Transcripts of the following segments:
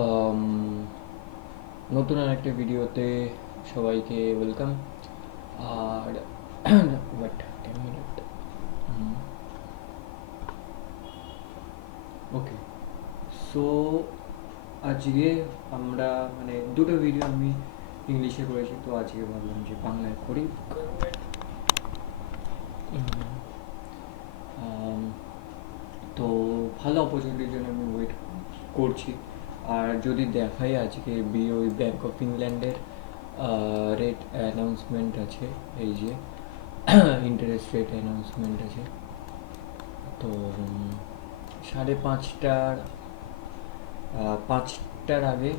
আম, নতুন আরেকটা ভিডিওতে সবাইকে ওয়েলকাম। আর বাট 10 মিনিট। ওকে, সো আজকে আমরা দুটো ভিডিও আমি ইংলিশে করেছি, তো আজকে ভাবলাম যে বাংলায় করি। আম, তো ভালো অপরচুনিটির জন্য আমি ওয়েট করছি। আর যদি দেখাই, আজকে ওই ব্যাঙ্ক অফ ইংল্যান্ডের রেট অ্যানাউন্সমেন্ট আছে, এই যে ইন্টারেস্ট রেট অ্যানাউন্সমেন্ট আছে। তো 5:30টার 5টার আগে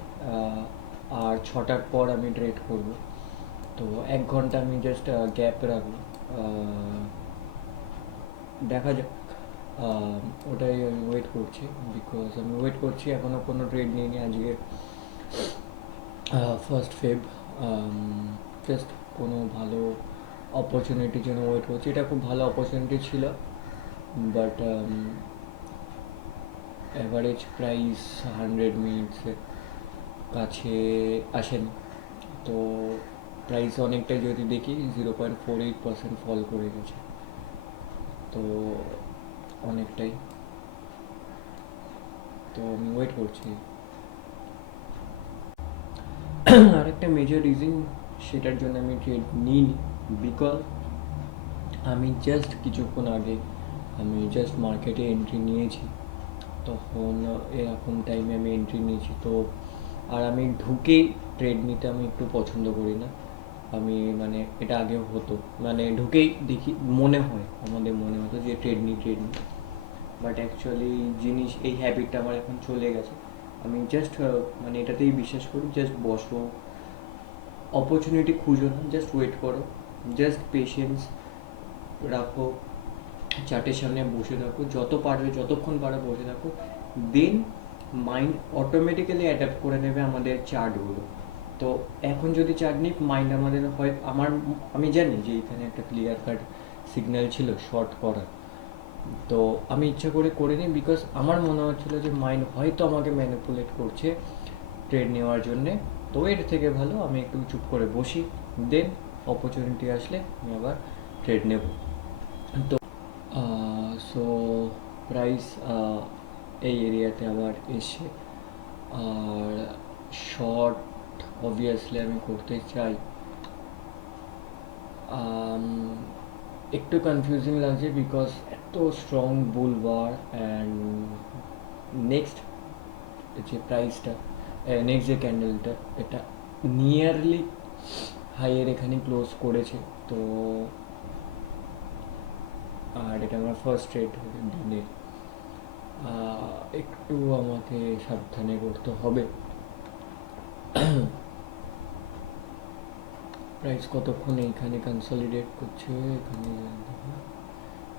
আর 6টার পর আমি ট্রেড করব। তো 1 ঘন্টা আমি জাস্ট গ্যাপ রাখবো। দেখা যাক। আহ, ওটাই আমি ওয়েট করছি, বিকজ আমি ওয়েট করছি, এখনও কোনো ট্রেড নিইনি। আজকে 1 ফেব। জাস্ট কোনো ভালো অপরচুনিটির জন্য ওয়েট করছি। এটা খুব ভালো অপরচুনিটি ছিল, বাট অ্যাভারেজ প্রাইস 100 মিনিটসের কাছে আসেনি। তো প্রাইস অনেকটাই যদি দেখি 0.48% ফল করে গেছে, তো অনেকটাই। তো আমি ওয়েট করছি। আরেকটা মেজর রিজন সেটার জন্য আমি ট্রেড নিইনি, বিকজ আমি জাস্ট কিছুক্ষণ আগে আমি জাস্ট মার্কেটে এন্ট্রি নিয়েছি। তখন এরকম টাইমে আমি এন্ট্রি নিয়েছি, তো আর আমি ঢুকেই ট্রেড নিতে আমি একটু পছন্দ করি না। আমি এটা আগেও হতো, ঢুকেই দেখি মনে হয়, আমাদের মনে হতো যে ট্রেড নিই, বাট অ্যাকচুয়ালি এই হ্যাবিটটা আমার এখন চলে গেছে। আমি জাস্ট এটাতেই বিশ্বাস করি, জাস্ট বসো, অপরচুনিটি খুঁজো না, জাস্ট ওয়েট করো, জাস্ট পেশেন্স রাখো, চার্টের সামনে বসে থাকো, যতক্ষণ পারো বসে থাকো। দেন মাইন্ড অটোমেটিক্যালি অ্যাডাপ্ট করে নেবে আমাদের চার্টগুলো। তো এখন যদি চার্ট নিই, মাইন্ড আমাদের হয় আমি জানি যে এখানে একটা ক্লিয়ার কাট সিগন্যাল ছিল শর্ট করার। তো আমি ইচ্ছা করে করিনি, বিকজ আমার মনে হচ্ছিলো যে মাইন্ড হয়তো আমাকে ম্যানিপুলেট করছে ট্রেড নেওয়ার জন্যে। তো এর থেকে ভালো আমি একটু চুপ করে বসি, দেন অপরচুনিটি আসলে আমি আবার ট্রেড নেব। তো সো প্রাইস এই এরিয়াতে আবার এসে, আর শর্ট অবভিয়াসলি আমি করতে চাই। আম, একটু কনফিউজিং লাগছে, বিকজ এত স্ট্রং বুলবার, অ্যান্ড নেক্সট যে প্রাইসটা, নেক্সট যে ক্যান্ডেলটা, এটা নিয়ারলি হাইয়ের এখানে ক্লোজ করেছে। তো আর এটা আমার ফার্স্ট ট্রেড দিনে, একটু আমাকে সাবধানে করতে হবে। প্রাইস কতক্ষণ এইখানে কনসলিডেট করছে, এখানে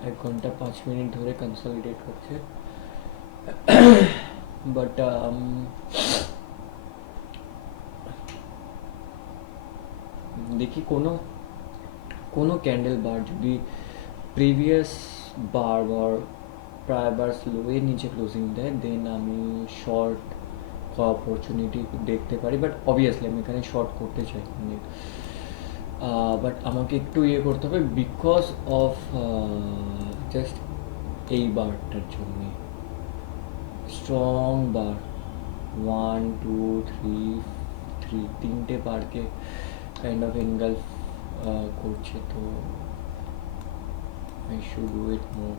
1 ঘন্টা 5 মিনিট ধরে কনসলিডেট করছে, বাট দেখি কোনো কোনো ক্যান্ডেল বার যদি প্রিভিয়াস বার প্রায় বার স্লোয়ের নিচে ক্লোজিং দেয়, দেন আমি শর্ট অপরচুনিটি দেখতে পারি। বাট অবভিয়াসলি আমি এখানে শর্ট করতে চাই, বাট আমাকে একটু করতে হবে, বিকজ অফ জাস্ট এই বারটার জন্যে স্ট্রং বার, 1 2 3 তিনটে বারকে কাইন্ড অফ এনগালফ করছে। তো I should wait more.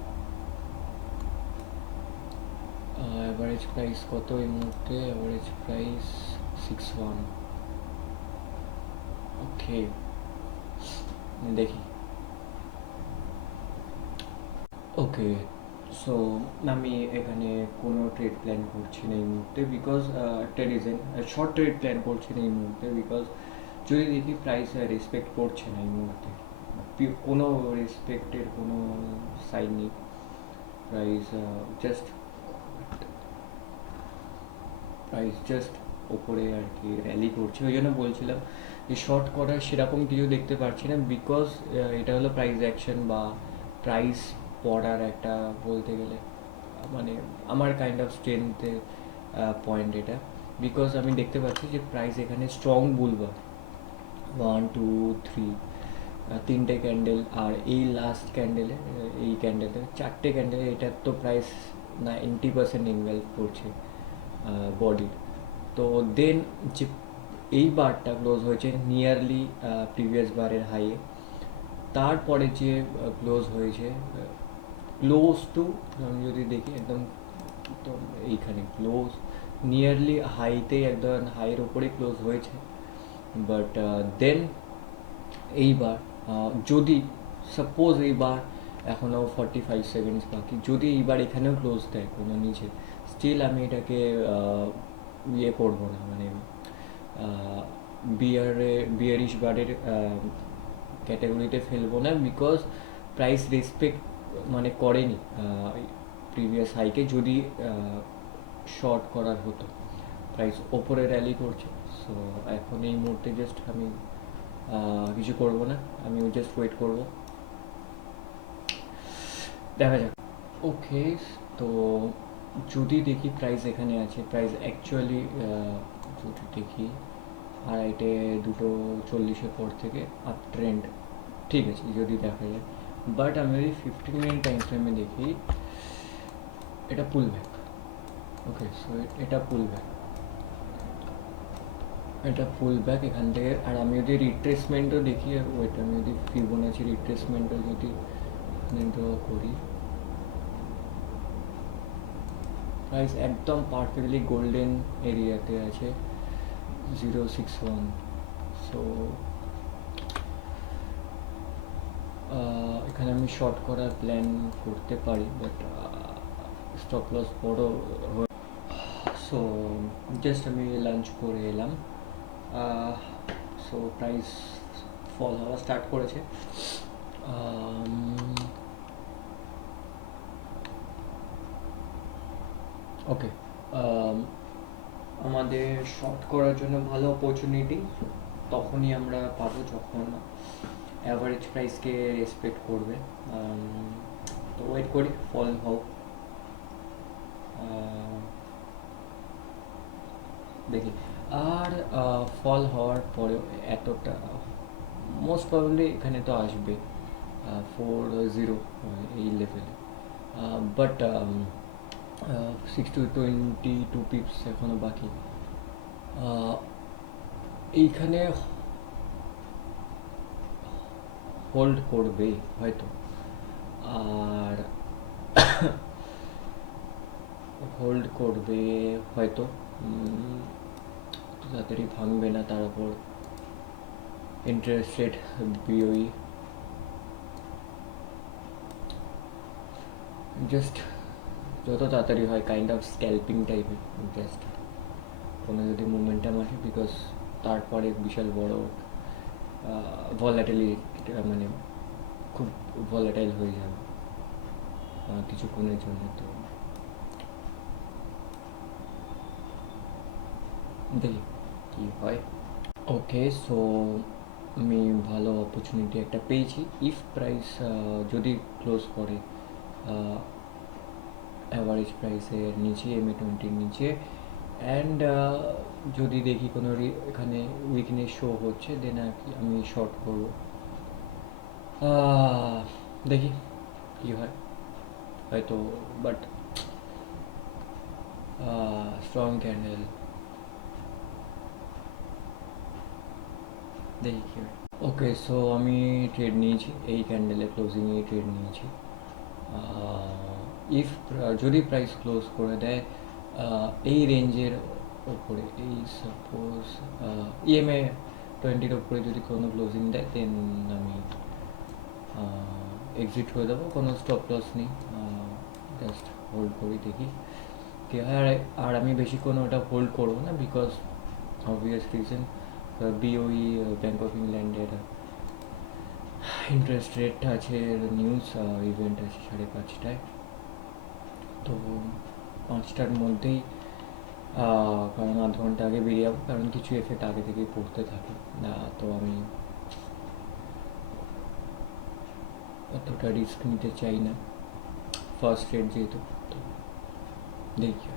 Average price কত এই মুহূর্তে? Average price 61। ওকে, দেখি। ওকে, সো আমি এখানে কোনো ট্রেড প্ল্যান করছি না এই মুহূর্তে, বিকজ একটা রিজন, শর্ট ট্রেড প্ল্যান করছি না এই মুহূর্তে, বিকজ যদি দেখি প্রাইস রেসপেক্ট করছে না এই মুহূর্তে, কোনো রেসপেক্টের কোনো সাইন নেই। প্রাইস জাস্ট প্রাইস জাস্ট ওপরে আর কি র্যালি করছে, ওই জন্য বলছিলাম যে শর্ট করার সেরকম কিছু দেখতে পাচ্ছি না, বিকজ এটা হলো প্রাইস অ্যাকশন বা প্রাইস পড়ার একটা, বলতে গেলে আমার কাইন্ড অফ স্ট্রেংথের পয়েন্ট এটা। বিকজ আমি দেখতে পাচ্ছি যে প্রাইস এখানে স্ট্রং বুলবার 1 2 3 তিনটে ক্যান্ডেল, আর এই লাস্ট ক্যান্ডেলে, এই ক্যান্ডেলে চারটে ক্যান্ডেলে এটার তো প্রাইস 90% ইনভেলভ করছে বডির। তো দেন যে এই বারটা ক্লোজ হয়েছে নিয়ারলি প্রিভিয়াস বারের হাইয়ে, তারপরে যে ক্লোজ হয়েছে ক্লোজ টু, আমি যদি দেখি একদম তো এইখানে ক্লোজ নিয়ারলি হাইতে, একদম হাইয়ের ওপরে ক্লোজ হয়েছে। বাট দেন এইবার যদি সাপোজ এইবার এখনও 45 সেকেন্ডস বাকি, যদি এইবার এখানেও ক্লোজ দেয় কোনো নিচে, স্টিল আমি এটাকে ইয়ে করবো না, মানে বিয়ারিশ বারের ক্যাটাগরিতে ফেলবো না, বিকজ প্রাইস রেসপেক্ট মানে করেনি প্রিভিয়াস হাইকে। যদি শর্ট করার হতো, প্রাইস ওপরে র্যালি করছে। সো এখন এই মুহূর্তে জাস্ট আমি কিছু করব না, আমি জাস্ট ওয়েট করব, দেখা যাক। ওকে, তো যদি দেখি প্রাইস এখানে আছে, প্রাইস অ্যাকচুয়ালি যদি দেখি 2:40 পর থেকে আপ ট্রেন্ড, ঠিক আছে যদি দেখা যায়। বাট আমি যদি 15 মিনিট টাইম ফ্রেমে দেখি, এটা পুল ব্যাক। ওকে, সো এটা পুল ব্যাক, এটা পুল ব্যাক এখান থেকে। আর আমি যদি রিট্রেসমেন্টও দেখি, আর ওয়েট, আমি যদি ফিবোনাচি রিট্রেসমেন্টও যদি ড্র করি, প্রাইস একদম পারফেক্টলি গোল্ডেন এরিয়াতে আছে 061। সো এখানে আমি শর্ট করার প্ল্যান করতে পারি, বাট স্টপ লস বড়। সো জাস্ট আমি লাঞ্চ করে এলাম, সো প্রাইস ফল হওয়া স্টার্ট করেছে। ওকে, আমাদের শর্ট করার জন্য ভালো অপরচুনিটি তখনই আমরা পাবো যখন অ্যাভারেজ প্রাইসকে রেসপেক্ট করবে। তো ওয়েট করি ফল হোক, দেখি। আর ফল হওয়ার পরেও এতটা মোস্ট প্রবাবলি এখানে তো আসবে 40 এই লেভেলে, বাট 6 to 22 পিপস এখনও বাকি। এইখানে হোল্ড করবে হয়তো, আর হোল্ড করবে হয়তো, তাড়াতাড়ি ভাঙবে না। তার উপর ইন্টারেস্ট রেট বিওই, জাস্ট যত তাড়াতাড়ি হয় কাইন্ড অফ স্ক্যাল্পিং টাইপের, জাস্ট কোনো যদি মুভমেন্টাম আসে, বিকজ তারপরে বিশাল বড় ভলাটিলি, মানে খুব ভলাটাইল হয়ে যাবে কিছুক্ষণের জন্য। তো দেখি কী হয়। ওকে, সো আমি ভালো অপরচুনিটি একটা পেয়েছি। ইফ প্রাইস যদি ক্লোজ করে অ্যাভারেজ প্রাইসের নিচে, MA20 নিচে, অ্যান্ড যদি দেখি কোনো এখানে উইকনেস শো হচ্ছে, দেন আমি শর্ট করবো। দেখি কী হয়, হয়তো। বাট স্ট্রং ক্যান্ডেল, দেখি কী হয়। ওকে, সো আমি ট্রেড নিয়েছি, এই ক্যান্ডেলে ক্লোজিংয়ে ট্রেড নিয়েছি। ইফ যদি প্রাইস ক্লোজ করে দেয় এই রেঞ্জের ওপরে, এই সাপোজ EMA20 ওপরে যদি কোনো ক্লোজিং দেয়, দেন আমি এক্সিট করে দেবো, কোনো স্টপ লস নেই, জাস্ট হোল্ড করি, দেখি কি হয়। আর আমি বেশিক্ষণ ওটা হোল্ড করবো না, because obvious reason, BOE bank of ইংল্যান্ডের ইন্টারেস্ট রেট আছে, নিউজ ইভেন্ট আছে 5:30টায়। তো 5টার মধ্যেই, কারণ আধ ঘন্টা আগে বেরিয়ে যাবো, কারণ কিছু এফেক্ট আগে থেকেই পড়তে থাকে না, তো আমি অতটা রিস্ক নিতে চাই না, ফার্স্ট ট্রেড যেহেতু। তো দেখি।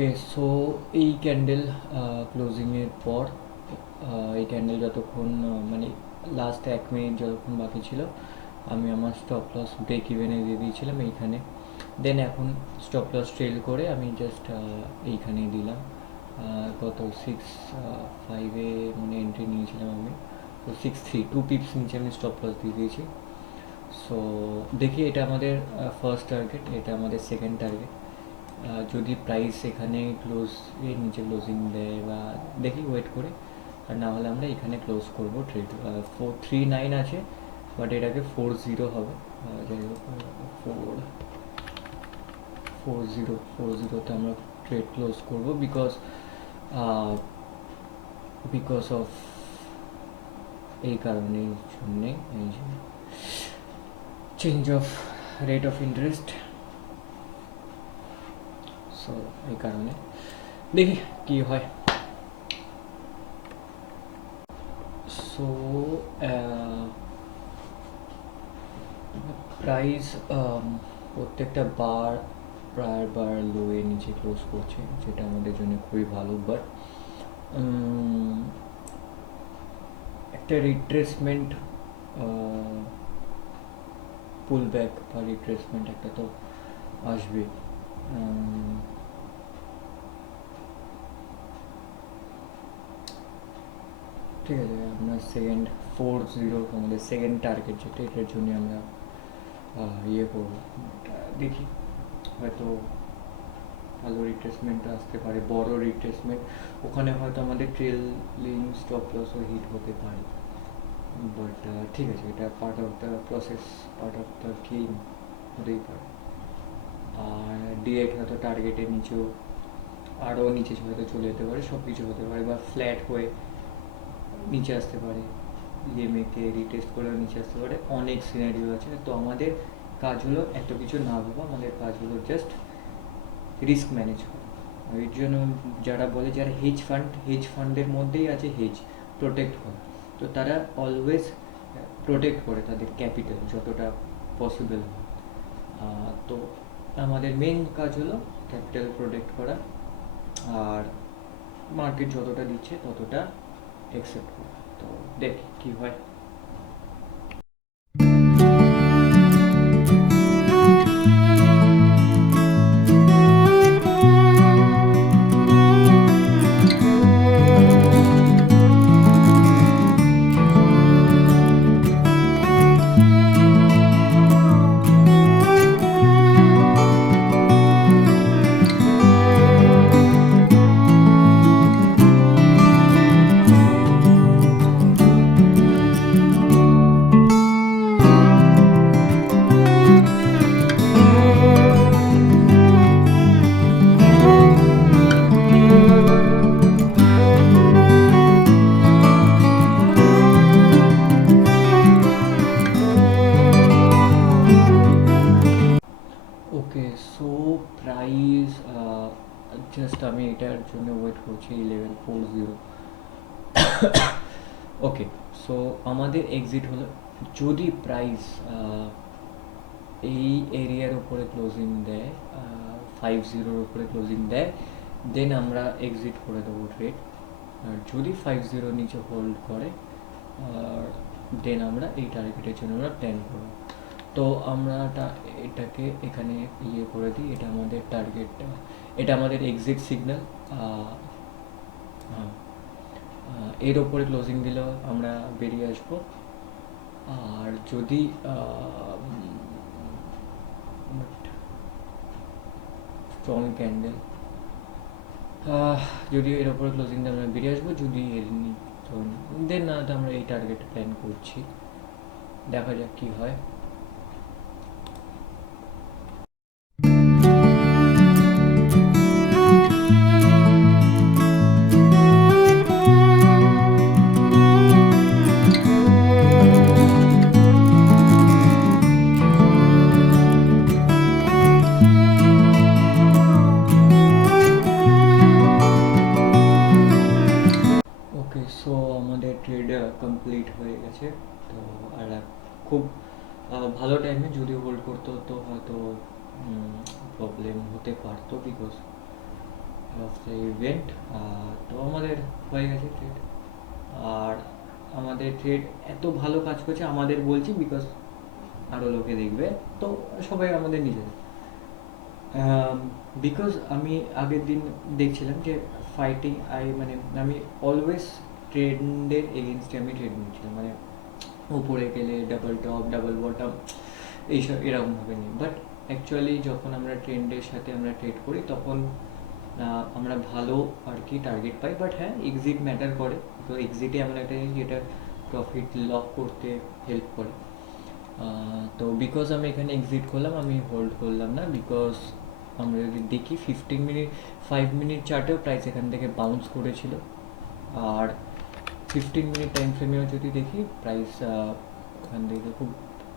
ওকে, সো এই ক্যান্ডেল ক্লোজিংয়ের পর এই ক্যান্ডেল যতক্ষণ মানে লাস্ট 1 মিনিট যতক্ষণ বাকি ছিল, আমি আমার স্টপ লস ব্রেক ইভেনে দিয়ে দিয়েছিলাম এইখানে। দেন এখন স্টপ লস ট্রেল করে আমি জাস্ট এইখানেই দিলাম। কত 6.5-এ মানে এন্ট্রি নিয়েছিলাম আমি, তো 6.3 2 পিপস নিচে আমি স্টপ লস দিয়ে দিয়েছি। সো দেখি, এটা আমাদের ফার্স্ট টার্গেট, এটা আমাদের সেকেন্ড টার্গেট। যদি প্রাইস এখানে এর নিচে ক্লোজিং দেয় বা দেখি ওয়েট করে, আর না হলে আমরা এখানে ক্লোজ করবো ট্রেড। 439 আছে, বাট এটাকে 40 হবে। যাই হোক, 440তে আমরা ট্রেড ক্লোজ করবো, বিকজ অফ এই কারণের জন্যে, এই যে change of rate of interest. So এই কারণে দেখি কি হয়। সো প্রাইস প্রত্যেকটা প্রায় বার লোয়ে নিচে ক্লোজ করছে, যেটা আমাদের জন্য খুবই ভালো। বাট একটা রিট্রেসমেন্ট, পুল ব্যাক বা রিট্রেসমেন্ট একটা তো আসবে। ঠিক আছে, আপনার সেকেন্ড 40 আমাদের সেকেন্ড টার্গেট, যেটা এটার জন্য আমরা ইয়ে করবো। দেখি, হয়তো ভালো রিট্রেসমেন্ট আসতে পারে, বড় রিট্রেসমেন্ট। ওখানে হয়তো আমাদের ট্রেলিং স্টপ লসও হিট হতে পারে। বাট ঠিক আছে, এটা part of the process, part of the game, হতেই পারে। আর ডিরেক্ট হয়তো টার্গেটের নিচেও আরও নিচে হয়তো চলে যেতে পারে, সব কিছু হতে পারে, বা ফ্ল্যাট হয়ে নিচে আসতে পারে, ইএমএকে রিটেস্ট করেও নিচে আসতে পারে। অনেক সিনারিও আছে। তো আমাদের কাজ হলো এত কিছু না ভাবা, আমাদের কাজ হলো জাস্ট রিস্ক ম্যানেজ করা। এর জন্য যারা বলে, যারা হেজ ফান্ডের মধ্যেই আছে হেজ, প্রোটেক্ট করা, তো তারা অলওয়েজ প্রোটেক্ট করে তাদের ক্যাপিটাল যতটা পসিবল। তো আমাদের মেন কাজ হলো ক্যাপিটাল প্রোটেক্ট করা, আর মার্কেট যতটা দিচ্ছে ততটা অ্যাকসেপ্ট করা। তো দেখি কী হয়। ওকে, সো প্রাইস জাস্ট আমি এটার জন্য ওয়েট করছি 1140। ওকে, সো আমাদের এক্সিট হলো, যদি প্রাইস এই এরিয়ার উপরে ক্লোজিং দেয়, 50 উপরে ক্লোজিং দেয়, দেন আমরা এক্সিট করে দেবো ট্রেড। আর যদি 50 নিচে হোল্ড করে, দেন আমরা এই টার্গেটের জন্য আমরা প্ল্যান করবো। তো আমরা এটাকে এখানে ইয়ে করে দিই, এটা আমাদের টার্গেট, এটা আমাদের এক্সিট সিগন্যাল। হ্যাঁ, এর ওপরে ক্লোজিং দিলেও আমরা বেরিয়ে আসবো। আর যদি স্ট্রং ক্যান্ডেল, যদি এর ওপরে ক্লোজিং দিয়ে আমরা বেরিয়ে আসবো, যদি এর দেন না, তো আমরা এই টার্গেট প্ল্যান করছি, দেখা যাক কী হয়। ওকে, সো আমাদের ট্রেড কমপ্লিট হয়ে গেছে। তো আর খুব ভালো টাইমে যদি হোল্ড করতো তো হয়তো প্রবলেম হতে পারতো, বিকজ অফ দ্য ইভেন্ট। তো আমাদের হয়ে গেছে ট্রেড। আর আমাদের ট্রেড এত ভালো কাজ করছে, আমাদের বলছি বিকজ আরও লোকে দেখবে, তো সবাই আমাদের নিজেদের। বিকজ আমি আগের দিন দেখছিলাম যে ফাইটিং মানে আমি অলওয়েজ ট্রেন্ডের এগেনস্টে আমি ট্রেড নিয়েছিলাম, মানে উপরে গেলে ডাবল টপ ডাবল বটম এইসব এরকমভাবে নিই। বাট অ্যাকচুয়ালি যখন আমরা ট্রেন্ডের সাথে আমরা ট্রেড করি তখন আমরা ভালো আর কি টার্গেট পাই। বাট হ্যাঁ, এক্সিট ম্যাটার করে, তো এক্সিটে এমন একটা জিনিস যেটা প্রফিট লক করতে হেল্প করে। তো বিকজ আমি এখানে এক্সিট করলাম, আমি হোল্ড করলাম না, বিকজ আমরা যদি দেখি 5 মিনিট চার্টেও প্রাইস এখান থেকে বাউন্স করেছিল। আর 15 মিনিট টাইম ফ্রেমেও যদি দেখি প্রাইস ওখান থেকে খুব,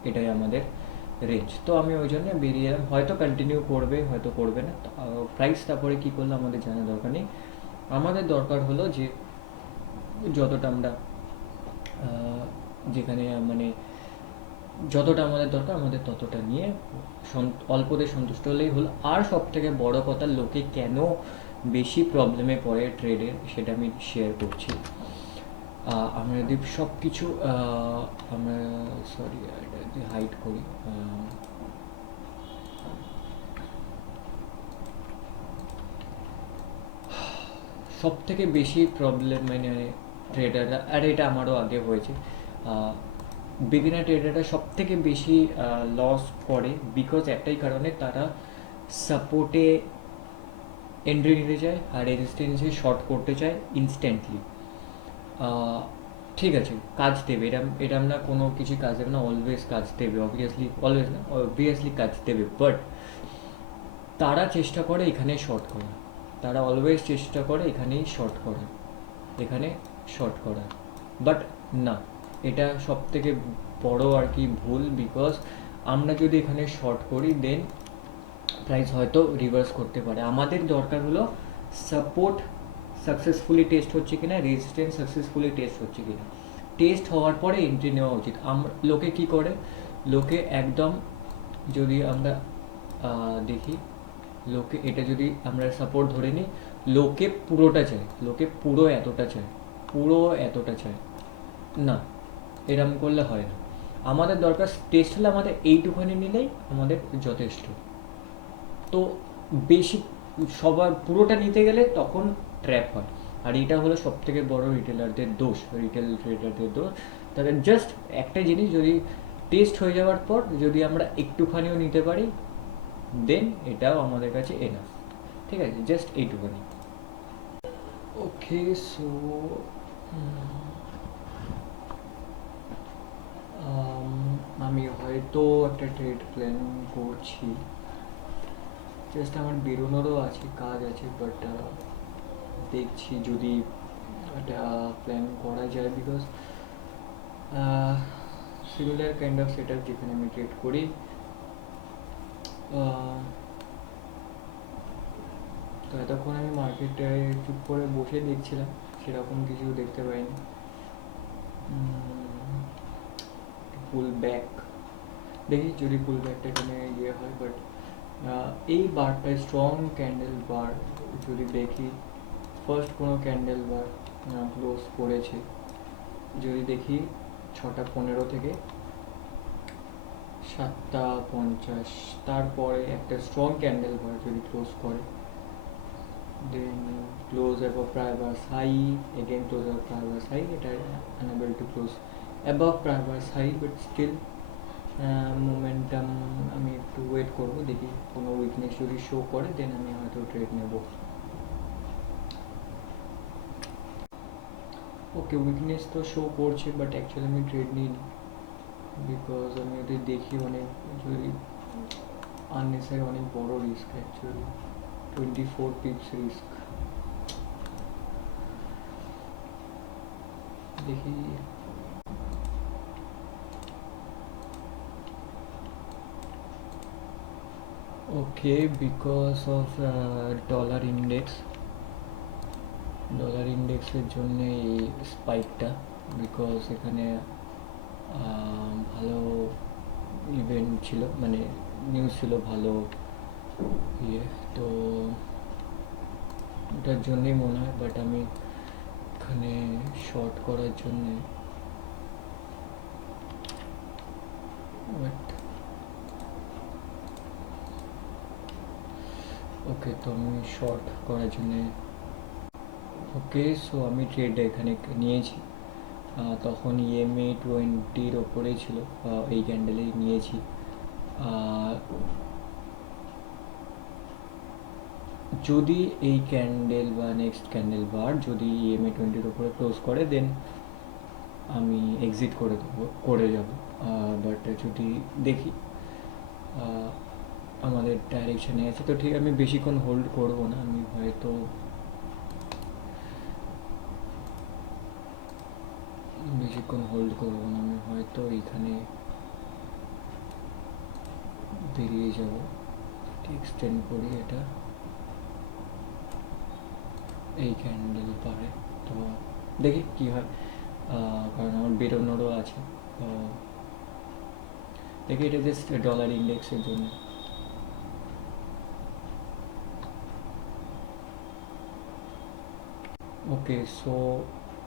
এটাই আমাদের রেঞ্জ। তো আমি ওই জন্য বেরিয়ে এলাম, হয়তো কন্টিনিউ করবে হয়তো করবে না। প্রাইস তারপরে কী করলো আমাদের জানার দরকার নেই। আমাদের দরকার হলো যে যতটা আমরা যেখানে মানে যতটা আমাদের দরকার আমাদের ততটা নিয়ে অল্পতে সন্তুষ্ট হলেই হলো। আর সব থেকে বড় কথা, লোকে কেন বেশি প্রবলেমে পড়ে ট্রেডের, সেটা আমি শেয়ার করছি। আমরা যদি সব কিছু আমরা সরি এটা যদি হাইড করি, সব থেকে বেশি প্রবলেম মানে ট্রেডাররা, আর এটা আমারও আগে হয়েছে, বিগিনার ট্রেডাররা সব থেকে বেশি লস করে বিকজ একটাই কারণে, তারা সাপোর্টে এন্ট্রি নিতে চায় আর রেজিস্ট্যান্সে শর্ট করতে চায় ইনস্ট্যান্টলি। ঠিক আছে, কাজ দেবে, এরম না কোনো কিছু কাজ দেবে না, অলওয়েজ কাজ দেবে, অবভিয়াসলি কাজ দেবে। বাট তারা চেষ্টা করে এখানে শর্ট করা, তারা অলওয়েজ চেষ্টা করে এখানেই শর্ট করা, এখানে শর্ট করা। বাট না, এটা সব থেকে বড় আর কি ভুল, বিকজ আমরা যদি এখানে শর্ট করি দেন প্রাইস হয়তো রিভার্স করতে পারে। আমাদের দরকার হলো সাপোর্ট সাকসেসফুলি টেস্ট হচ্ছে কিনা, রেজিস্ট্যান্স সাকসেসফুলি টেস্ট হচ্ছে কিনা, টেস্ট হওয়ার পরে এন্ট্রি নেওয়া উচিত। লোকে কি করে, লোকে একদম, যদি আমরা দেখি, লোকে এটা যদি আমরা সাপোর্ট ধরে নিই, লোকে পুরোটা চায়, লোকে পুরো এতটা চায়, পুরো এতটা চায় না, এরম করলে হয় না। আমাদের দরকার টেস্ট হলে আমাদের এইটুখানি নিলেই আমাদের যথেষ্ট। তো বেশি সবার পুরোটা নিতে গেলে তখন ট্র্যাপ হয়। আর এটা হলো সব থেকে বড় রিটেলারদের দোষ, রিটেল ট্রেডারদের দোষ। তাদের জাস্ট একটা জিনিস, যদি টেস্ট হয়ে যাওয়ার পর যদি আমরা একটুখানিও নিতে পারি দেন এটাও আমাদের কাছে এনাফ। ঠিক আছে, জাস্ট এইটুখানি। ওকে, সো আমি হয়তো একটা ট্রেড প্ল্যান করছি, জাস্ট আমার বেরোনোরও আছে, কাজ আছে, বাট দেখছি যদি একটা প্ল্যান করা যায়, because similar kind of set up যেখানে আমি ট্রেড করি, তো এতক্ষণ আমি মার্কেটে চুপ করে বসে দেখছিলাম, সেরকম কিছু দেখতে পাইনি। পুল ব্যাক দেখি যদি পুল ব্যাকটা এখানে ইয়ে হয়, বাট এই বারটা স্ট্রং ক্যান্ডেল বার যদি দেখি, ফার্স্ট কোনো ক্যান্ডেল বার ক্লোজ করেছে, যদি দেখি 6:15 থেকে 7:50, তারপরে একটা স্ট্রং ক্যান্ডেল বার যদি ক্লোজ করে, দেন close above prior high, again close above prior high, এটা unable to close above prior high, but still momentum আমি একটু ওয়েট করবো, দেখি কোনো উইকনেস যদি শো করে দেন আমি হয়তো ট্রেড নেব। ওকে, উইকনেস তো শো করছে, বাট অ্যাকচুয়ালি আমি ট্রেড নিইনি, বিকজ আমি যদি দেখি অনেক, যদি আননেসারি অনেক বড় রিস্ক, অ্যাকচুয়ালি 24 পিপস রিস্ক। দেখি ওকে, বিকজ অফ ডলার ইন্ডেক্সের জন্য এই স্পাইকটা, বিকজ এখানে ভালো ইভেন্ট ছিল, মানে নিউজ ছিল ভালো ইয়ে, তো ওটার জন্যই মনে হয়, বাট আমি এখানে শর্ট করার জন্যে বাট ওকে, তো আমি শর্ট করার জন্যে ওকে, সো আমি ট্রেডটা এখানে নিয়েছি। তখন ইএমএ 20-র ওপরেই ছিল, এই ক্যান্ডেলেই নিয়েছি। যদি এই ক্যান্ডেল বা নেক্সট ক্যান্ডেল বার যদি ইএমএ 20-র ওপরে ক্লোজ করে, দেন আমি এক্সিট করে যাব। বাট যদি দেখি আমাদের ডাইরেকশানে আছে, তো ঠিক আমি বেশিক্ষণ হোল্ড করব না। আমি হয়তো বেশিক্ষণ হোল্ড করব না, আমি হয়তো এইখানে বেরিয়ে যাব। এক্সটেন্ড করি এটা এই ক্যান্ডেল পারে, তো দেখি কি হয়। কারণ আমার বেরোনোরও আছে। দেখি এটা জাস্ট ডলার ইন্ডেক্সের জন্য। ওকে, সো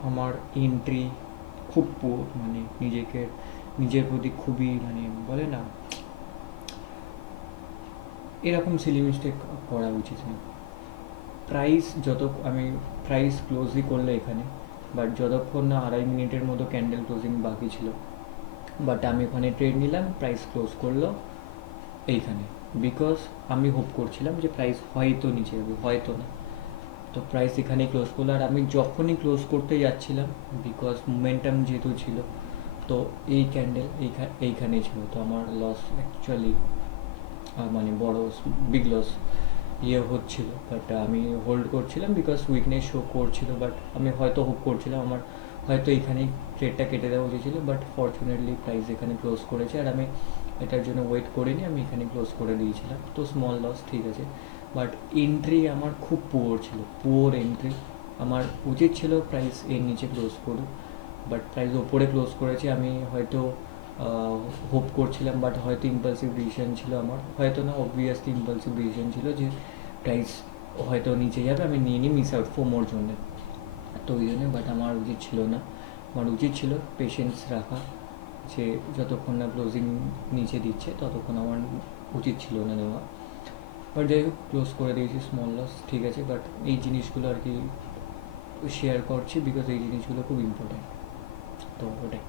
আমার এন্ট্রি খুব পুয়ার, মানে নিজের প্রতি খুবই, মানে বলে না, এরকম সিলি মিস্টেক করা উচিত না। আমি প্রাইস ক্লোজই করলো এখানে, বাট যতক্ষণ না 2.5 মিনিটের মতো ক্যান্ডেল ক্লোজিং বাকি ছিল, বাট আমি ওখানে ট্রেড নিলাম, প্রাইস ক্লোজ করলো এইখানে। বিকজ আমি হোপ করছিলাম যে প্রাইস হয়তো নিচে যাবে, হয়তো না, তো প্রাইস এখানেই ক্লোজ করলো। আর আমি যখনই ক্লোজ করতে যাচ্ছিলাম, বিকজ মোমেন্টাম যেহেতু ছিল, তো এই ক্যান্ডেল এইখানেই ছিল, তো আমার লস অ্যাকচুয়ালি মানে বড় বিগ লস হচ্ছিল। বাট আমি হোল্ড করছিলাম বিকজ উইকনেস শো করছিল, বাট আমি হয়তো হোপ করছিলাম আমার হয়তো এখানেই ট্রেডটা কেটে দেওয়া উচিত ছিল, বাট ফর্চুনেটলি প্রাইস এখানে ক্লোজ করেছে। আর আমি এটার জন্য ওয়েট করিনি, আমি এখানে ক্লোজ করে দিয়েছিলাম, তো স্মল লস, ঠিক আছে। বাট এন্ট্রি আমার খুব পুয়ার এন্ট্রি। আমার উচিত ছিল প্রাইস এর নিচে ক্লোজ করুক, বাট প্রাইস ওপরে ক্লোজ করেছে। আমি হয়তো হোপ করছিলাম, বাট হয়তো ইম্পালসিভ ডিসিশন ছিল আমার, হয়তো না, অবভিয়াসলি ইম্পালসিভ ডিসিশন ছিল যে প্রাইস হয়তো নিচে যাবে, আমি নিয়ে নিই মিস আউট ফোমোর জন্য, তো ওই জন্য। বাট আমার উচিত ছিল না, আমার উচিত ছিল পেশেন্স রাখা, যে যতক্ষণ না ক্লোজিং নিচে দিচ্ছে ততক্ষণ আমার উচিত ছিল না দেওয়া। বাট যাই হোক, ক্লোজ করে দিয়েছি, স্মল লস, ঠিক আছে। বাট এই জিনিসগুলো আর কি শেয়ার করছি বিকজ এই জিনিসগুলো খুব ইম্পর্ট্যান্ট, তো ওটাই।